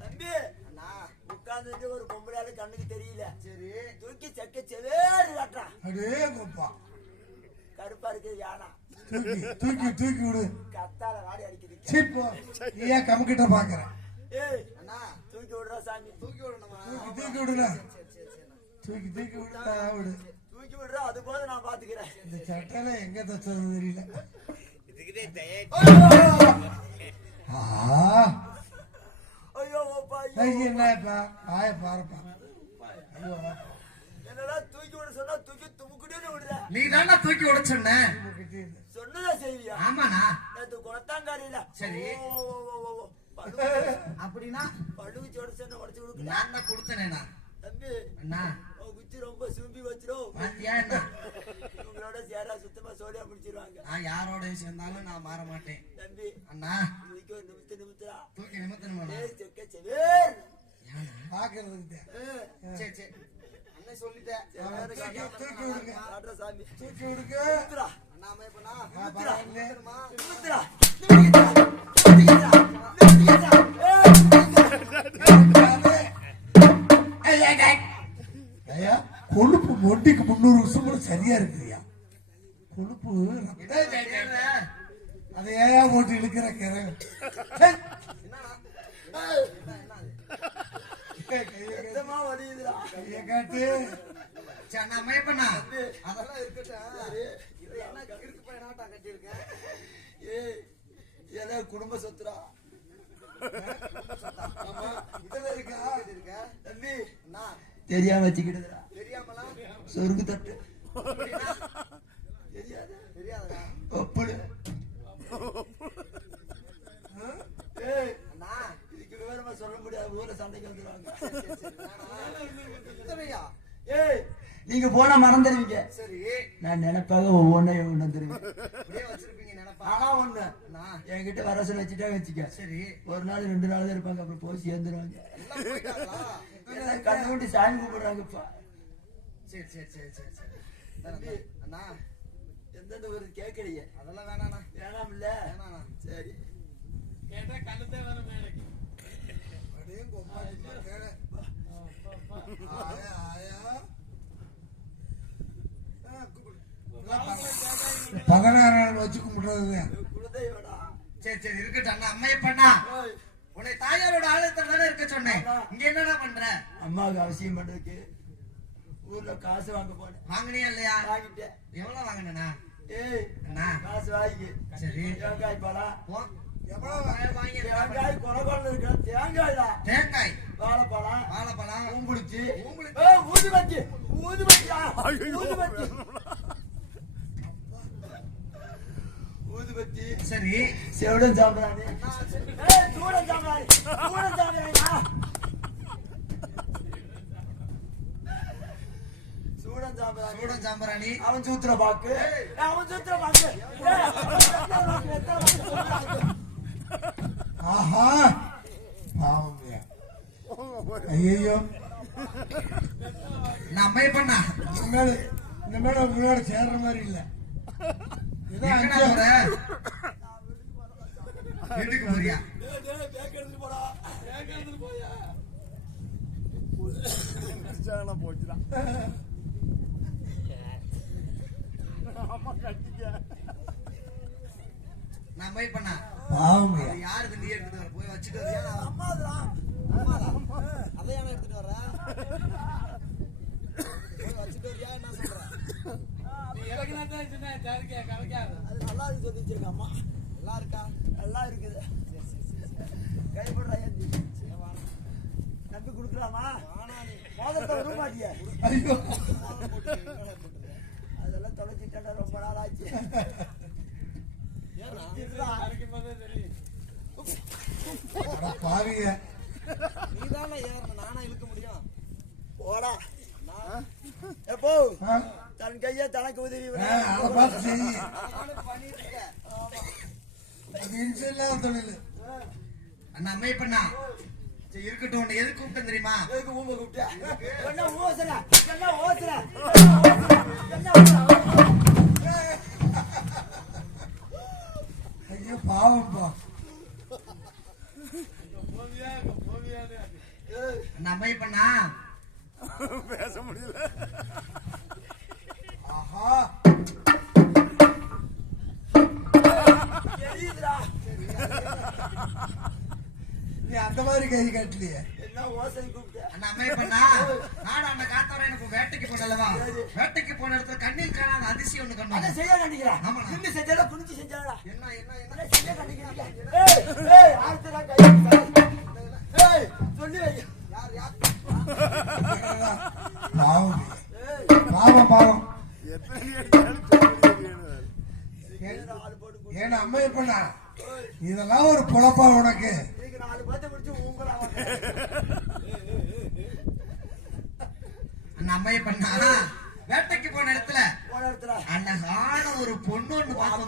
தம்பி உட்கார்ந்து ஒரு பொம்பளையால கண்ணுக்கு தெரியல. சரி தூக்கி செக்க செவேறு காட்டுறான். அடே கோப்பா கருப்பா இருக்குது யானா. தூக்கி தூக்கி விடு. கத்தால வாடி அடிக்குது. சீப்போ ஏன் கம்கிட்ட பாக்குறேன். ஏய் அண்ணா தூக்கி விடுறா சாமி. தூக்கி விடுறமா. தூக்கி விடுடா. தூக்கி விடுடா விடு. தூக்கி விடுறா அது போல நான் பாத்துக்கிறேன். இந்த சட்டைல எங்க தச்சது தெரியல. இதுக்கிட்டே தயார். ஐயோ அப்பா ஐயோ என்னப்பா ஆய பாருப்பா. ஐயோ என்னடா தூக்கி விட சொன்னா தூக்கி துமுக்குடே விடுற. நீ தான தூக்கி விட சொன்ன. சொன்னதா செய்வியா? ஆமாண்ணா. அது குணத்தாங்காரில. சரி அப்படினா பழுகு சொடசன உடைச்சு கொடுக்க நான் தான் கொடுத்தனேனா. தம்பி அண்ணா குச்சி ரொம்ப சும்பி வச்சிரும். பாத்தியா என்ன உங்களோட சேரா சுத்தமா சோடியா முடிச்சிருவாங்க. நான் யாரோட சேர்ந்தாலும் நான் மாற மாட்டேன். தம்பி அண்ணா தூக்கி ஒரு நிமித்தா தூக்கி நிமித்தணுமா? ஏய் செக்க செவேர் பாக்குறதுக்கு. சரி சரி அண்ணே சொல்லிட்டேன். தூக்கி விடுங்க. ஆட்ற சாமி தூக்கி விடுங்க. அண்ணா மே பண்ணா நிமித்தா நிமித்தா ஐயா கொழுப்பு மொட்டிக்கு 300 வருஷம் கூட சரியா இருக்குயா. கொழுப்பு அதை ஏயா போட்டு இழுக்கிற கைய காட்டு. அதெல்லாம் இருக்கட்டும். குடும்ப சொத்துரா தம்பி தெரியாம வச்சுக்கிட்டதுடா. தெரியாமலாம் சொருக்கு தட்டு தெரியாது தெரியாதா ஒப்புடு. ஏய் அண்ணா இதுக்கு விவரமா சொல்ல முடியாது. ஊர்ல சண்டைக்கு வந்துருவாங்க. ஏய் நீங்க போனா மறந்துடுவீங்க. சரி நான் நினைப்பாக ஒவ்வொன்றையும் ஒண்ணு தருவேன். வச்சிருப்பீங்க நினைப்பா. ஆனா ஒண்ணு என்கிட்ட வர சொல்ல வச்சுட்டா வச்சுக்க. சரி ஒரு நாள் 2 நாள் தான் இருப்பாங்க. அப்புறம் போய் சேர்ந்துருவாங்க. கண்ணு சாமி கூப்பிடுறாங்கப்பா. சரி சரி சரி சரி சரி அண்ணா எந்தெந்த ஒரு கேட்கலையே. அதெல்லாம் வேணாண்ணா. வேணாம் இல்ல வேணாண்ணா. சரி கேட்டா கண்ணுதான் வேணும் மேலைக்கு. அப்படியும் கொம்பா கேள ஆயா ஆயா 16 நாள் வச்சு கும்பிடுறது குலதெய்வடா. சரி சரி இருக்கட்டும் அண்ணா. அம்மையப்பண்ணா உன்னை தாயாரோட ஆலயத்துல தானே இருக்க சொன்னேன். இங்க என்னடா பண்ற? அம்மாவுக்கு அவசியம் பண்றதுக்கு ஊர்ல காசு வாங்க போனேன். வாங்கினியா இல்லையா? வாங்கிட்டேன். எவ்வளவு வாங்கினா? ஏய் அண்ணா காசு வாங்கி. சரி தேங்காய் பழம் எவ்வளவு வாங்கி? தேங்காய் கொலகொல்ல இருக்க தேங்காய் தான். தேங்காய் வாழைப்பழம் ஊம்புடிச்சு ஊதுபத்தி ஊதுபத்தி. சரி செவடன் சாம்பிராணி. சூடன் சாம்பிராணி சூடன் சாம்பிராணி. அவன் சூத்திர பாக்கு. ஆஹா ஐயோ நான் அம்மைய பண்ணா இந்த மேல உங்களோட சேர்ற மாதிரி இல்ல. வீட்டுக்கு போறியா? போச்சுதான் நான் போய் பண்ணா யாருக்கு நீ எடுத்துட்டு வர போய் வச்சுட்டு வரியா? அதையான எடுத்துட்டு வர வச்சுட்டு வரியா? என்ன சொல்ற? அது நல்லா இருக்கு சொல்லிச்சு எங்க அம்மா. நல்லா இருக்கா? நல்லா இருக்குது. கைப்பட நம்பி கொடுக்கலாமா? மோதத்தை விட மாட்டிய. அதெல்லாம் தொலைச்சிட்டா ரொம்ப நாள் ஆச்சு. பாருங்க நீதான ஏறணும். நானா இழுக்க முடியும்? போடா எப்போ தன் கைய தனக்கு உதவி அண்ணா அம்மை பண்ணா இருக்கட்டும். எதுக்கு கூப்பிட்டேன் தெரியுமா? எதுக்கு ஊம்ப கூப்பிட்டேன்? பாவம் பா. நம்ம பண்ணா பேச முடியல. ஆஹா தெரியுதுடா. நீ அந்த மாதிரி கை கட்டலையே. என்ன ஓசனை கூப்பிட்டு நம்ம பண்ணா நாடு அந்த காத்தவரை எனக்கு வேட்டைக்கு போனல்லவா, வேட்டைக்கு போன இடத்துல கண்ணில் காணாத அதிசயம் ஒண்ணு கண்டோம். அதை செய்ய கண்டிக்கிறேன். ஆமா. நின்று செஞ்சாடா குனிச்சு செஞ்சாடா. என்ன என்ன என்ன செய்ய கண்டிக்கிறீங்க. ஏய் ஏய் ஆர்த்தடா கை. ஏய் சொல்லி வை. யார் யார் பாவம். பாவம் பாவம். எத்தனை அடிச்சாலும் ஏன்னா அம்மா பண்ணா இதெல்லாம் ஒரு பொழப்பா உனக்கு. நாலு பார்த்து முடிச்சு நம்ம பண்ணா வேட்டைக்கு போன இடத்துல போன இடத்துல அழகான ஒரு பொண்ணு ஒண்ணு பார்த்து